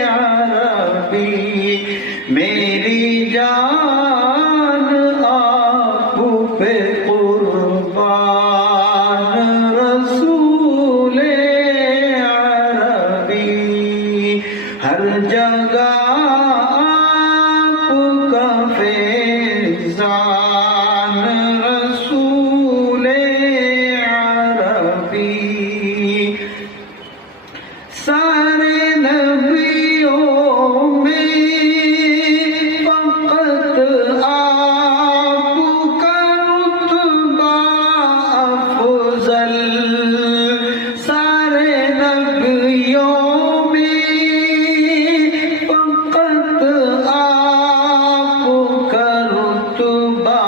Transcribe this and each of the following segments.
عربی میری جان آپ پہ قربان رسول عربی ہر جگہ آپ کا فیضان رسول عربی سارے نبیوں میں فقط آپ کا رتبہ افضل سارے نبیوں میں فقط آپ کا رتبہ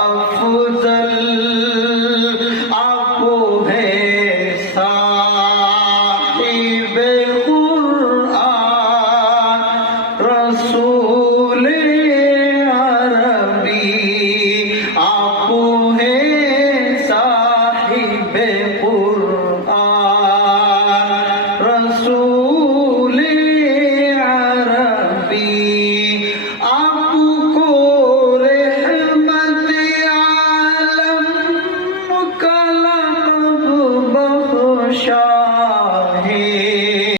افضل آپ ہے رسول عربی آپ ہے صاحب قرآن رسول